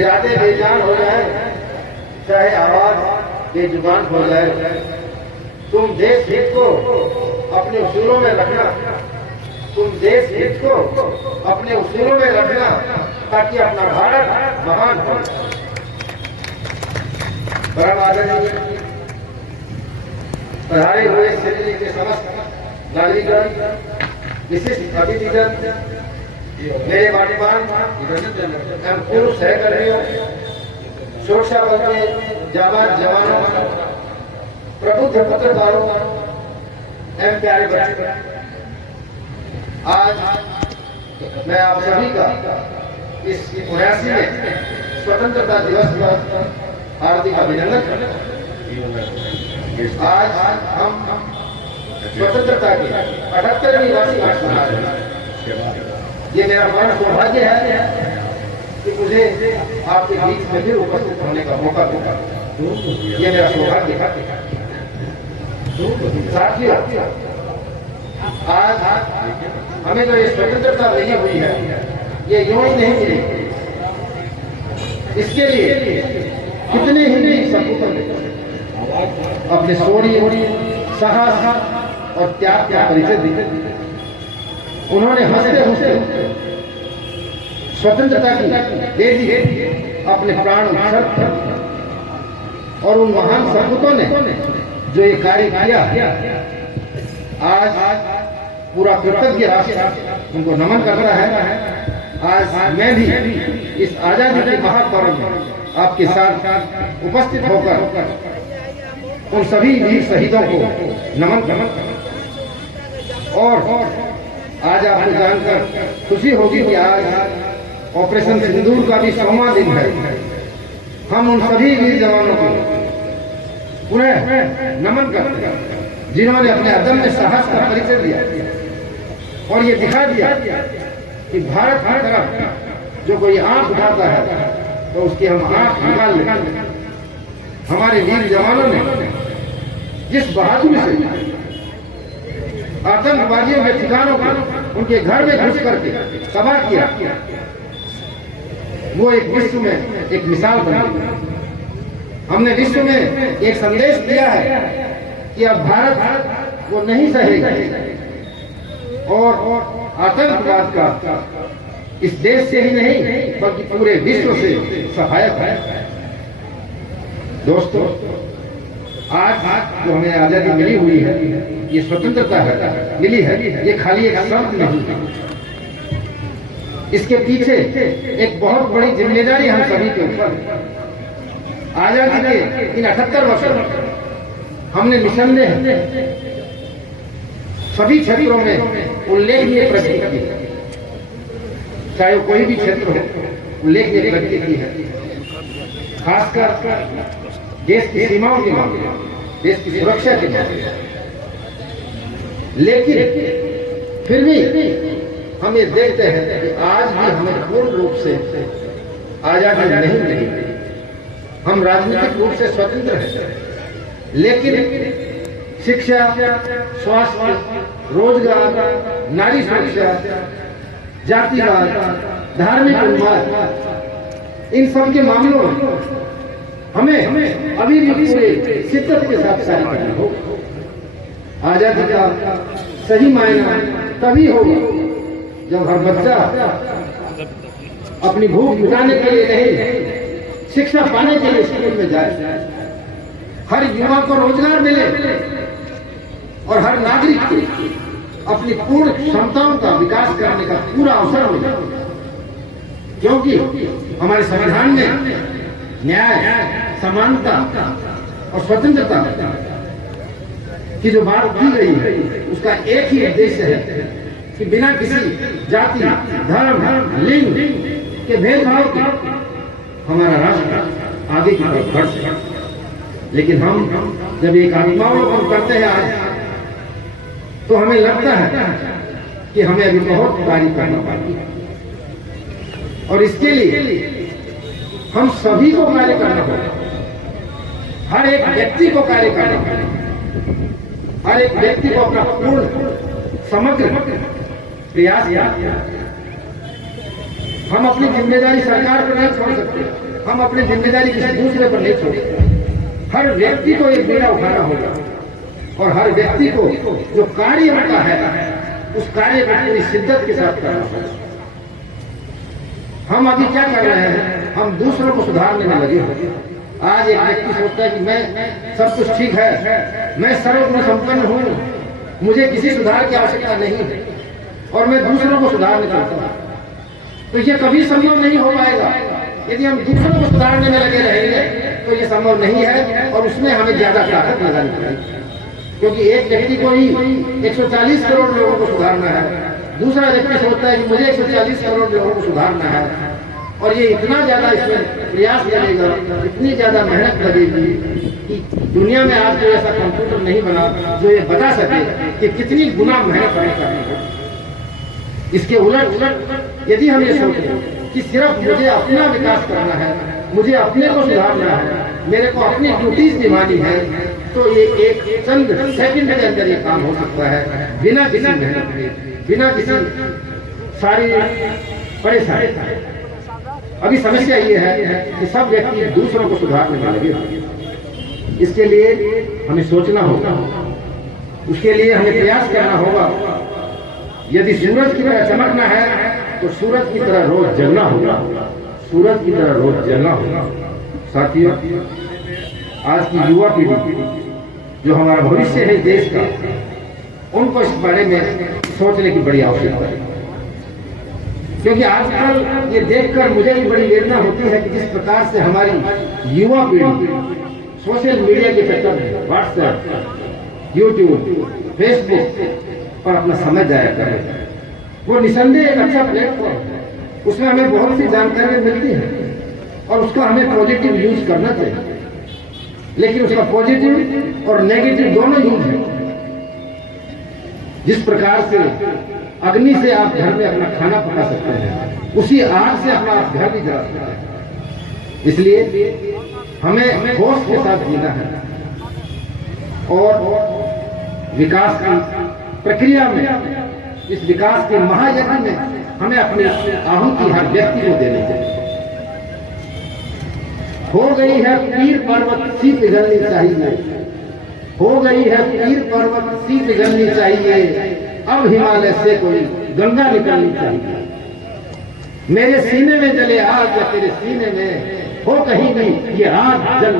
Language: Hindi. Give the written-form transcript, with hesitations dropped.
इरादे बेजान हो जाए, चाहे आवाज बेजुबान हो जाए, तुम देश हित को अपने उसूलों में रखना, तुम देश हित को अपने उसूलों में रखना, ताकि अपना भारत महान हो। परम आदरणीय पधारे हुए श्री के समस्त नागरिकगण, विशिष्ट अतिथिगण, मेरे मान्यमान एवं पूर्व सहकर्मियों, सुरक्षा बल के जाबाज जवानों, प्रबुद्ध पत्रकारों एवं प्यारे बच्चों, आज मैं आप सभी का इस 79वें स्वतंत्रता दिवस पर हार्दिक अभिनंदन करता हूं। आज हम स्वतंत्रता की 78वीं वर्षगांठ मना रहे हैं। ये मेरा बड़ा सौभाग्य है कि मुझे आपके बीच में भी उपस्थित होने का मौका मिला। ये मेरा सौभाग्य है। साथियों, आज हमें जो ये स्वतंत्रता मिली हुई है, ये यूं ही नहीं मिली। इसके लिए कितने ही सपूतों ने अपने शौर्य, साहस और त्याग का परिचय दिए। उन्होंने हंसते हंसते स्वतंत्रता की दे दी, अपने प्राण उत्सर्ग कर। और उन महान सपूतों ने जो ये कार्य किया, आज पूरा कृतज्ञ राष्ट्र उनको नमन कर रहा है। आज मैं भी इस आजादी के महापर्व में आपके साथ उपस्थित होकर उन सभी वीर शहीदों को नमन करता हूं। और आज आपको जानकर खुशी होगी कि आज ऑपरेशन सिंदूर का भी 100वां दिन है। हम उन सभी वीर जवानों को पुनः नमन करते हैं, जिन्होंने अपने अदम्य साहस का परिचय दिया और ये दिखा दिया कि भारत की तरफ जो कोई आंख उठाता है तो उसकी हम आंख निकाल लें। हमारे वीर जवानों ने जिस बहादुरी से आतंकवादियों के ठिकानों को उनके घर में घुस करके तबाह किया, वो एक विश्व में एक मिसाल बनी। हमने विश्व में एक संदेश दिया है कि अब भारत वो नहीं सहेगा और आतंकवाद का इस देश से ही नहीं बल्कि पूरे विश्व से सहायक है। दोस्तों, आज जो हमें आजादी मिली हुई है, ये स्वतंत्रता है, मिली है, ये खाली एक शब्द नहीं है। इसके पीछे एक बहुत बड़ी जिम्मेदारी हम सभी के ऊपर। आजादी के इन 78 वर्षों हमने निसंदेह सभी क्षेत्रों में उल्लेखनीय प्रगति की, चाहे वो कोई भी क्षेत्र हो, उल्लेखनीय प्रगति की है। खासकर देश की सीमाओं के मामले, देश की सुरक्षा के मामले। लेकिन फिर भी हम ये देखते हैं कि आज भी हमें पूर्ण रूप से आजादी नहीं मिली। हम राजनीतिक रूप से स्वतंत्र हैं, लेकिन शिक्षा, स्वास्थ्य, रोजगार, नारी सुरक्षा, जातिवाद, धार्मिक उन्माद, इन सब के मामलों में हमें अभी भी पूरे शिद्दत के साथ कार्य करना होगा। आजादी का सही मायना तभी होगा जब हर बच्चा अपनी भूख मिटाने के लिए नहीं, शिक्षा पाने के लिए स्कूल में जाए, हर युवा को रोजगार मिले और हर नागरिक को अपनी पूर्ण क्षमताओं का विकास करने का पूरा अवसर मिले। क्योंकि हमारे संविधान में न्याय, समानता और स्वतंत्रता की जो बात की गई है, उसका एक ही उद्देश्य है कि बिना किसी जाति, धर्म, लिंग के भेदभाव के हमारा राष्ट्र आगे की तरफ बढ़ सके। लेकिन हम जब एक आत्मावलोकन करते हैं आज, तो हमें लगता है कि हमें अभी बहुत कार्य करना बाकी है और इसके लिए हम सभी को कार्य करना होगा। हर एक व्यक्ति को कार्य करना होगा। हर एक व्यक्ति को अपना पूर्ण समग्र प्रयास हम अपनी जिम्मेदारी सरकार पर नहीं छोड़ सकते, हम अपनी जिम्मेदारी किसी दूसरे पर नहीं छोड़ सकते। हर व्यक्ति को एक बेड़ा उठाना होगा और हर व्यक्ति को जो कार्य उनका है उस कार्य को पूरी शिद्दत के साथ करना होगा। हम अभी क्या कर रहे हैं, हम दूसरों को सुधारने में लगे हुए। आज एक व्यक्ति सोचता है कि मैं सब कुछ ठीक है, मैं सर्वगुण संपन्न हूँ, मुझे किसी सुधार की आवश्यकता नहीं है और मैं दूसरों को सुधारने चाहता हूँ। तो ये कभी संभव नहीं हो पाएगा। यदि हम दूसरों को सुधारने में लगे रहेंगे तो ये संभव नहीं है और उसमें हमें ज्यादा ताकत लगानी पड़ेगी, क्योंकि एक व्यक्ति को ही 140 करोड़ लोगों को सुधारना है, दूसरा व्यक्ति सोचता है कि मुझे 140 करोड़ लोगों को सुधारना है और ये इतना ज्यादा इसमें प्रयास लगेगा, इतनी ज्यादा मेहनत लगेगी कि दुनिया में आज कोई ऐसा कंप्यूटर नहीं बना जो ये बता सके कि कितनी गुना मेहनत हमें करनी है। इसके उलट यदि हम ये सोचें कि सिर्फ मुझे अपना विकास करना है, मुझे अपने को सुधारना है, मेरे को अपनी ड्यूटीज निभानी है, तो ये एक चंद सेकंड के अंदर ये काम हो सकता है बिना किसी मेहनत के, बिना किसी सारी परेशानी। अभी समस्या ये है कि सब व्यक्ति दूसरों को सुधारने में लगे। इसके लिए हमें सोचना होगा, उसके लिए हमें प्रयास करना होगा। यदि सूरज की तरह चमकना है तो सूरज की तरह रोज जलना होगा, सूरज की तरह रोज जलना होगा। साथियों, आज की युवा पीढ़ी जो हमारा भविष्य है देश का, उनको इस बारे में सोचने की बड़ी आवश्यकता है, क्योंकि आजकल ये देखकर मुझे भी बड़ी वेदना होती है कि जिस प्रकार से हमारी युवा पीढ़ी सोशल मीडिया के चक्कर में व्हाट्सएप, यूट्यूब, फेसबुक पर अपना समय जाया कर रहे हैं। वो निसंदेह एक अच्छा प्लेटफॉर्म है, उसमें हमें बहुत सी जानकारियां मिलती हैं और उसका हमें पॉजिटिव यूज करना चाहिए, लेकिन उसका पॉजिटिव और नेगेटिव दोनों यूज है। जिस प्रकार से अग्नि से आप घर में अपना खाना पका सकते हैं, उसी आग से अपना आप घर भी जला सकते हैं। इसलिए हमें होश के साथ जीना है और विकास की प्रक्रिया में, इस विकास के महायज्ञ में हमें अपनी आहुति हर व्यक्ति को देनी चाहिए। हो गई है पीर पर्वत सी पिघलनी चाहिए, हो गई है पीर पर्वत सी पिघलनी चाहिए, अब हिमालय से कोई गंगा निकलनी चाहिए। मेरे सीने में जले आग या तेरे सीने में हो कहीं भी ये आग जल